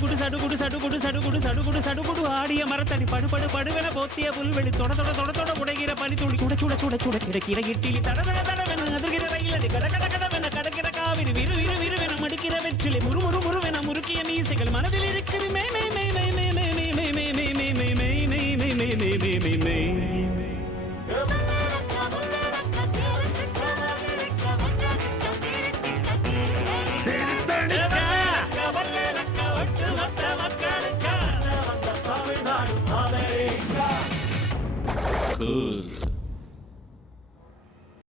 சடுகுடு சடுகுடு சடுகுடு சடுகுடு சடுகுடு சடுகுடு ஆடிய மரத்தடி படுபடு படுவென போத்திய புல்வெளி தொட தொட தொட தொட உடைகிற பனி துளி சுட சுட சுட சுட கிடக்கிற இட்டிலி தட தட தடவென அதிர்கிற ரயிலடி கட கட கடவென கடக்கிற காவிரி விறு விறு விறுவென மடிக்கிற வெற்றிலை முறு முறு முறுவென முறுக்கிய மீசைகள் மனதில் இருக்குது மே மே மே மே மே மே மே மே மே மே மே மே மே மே மே மே மே மே மே Cool.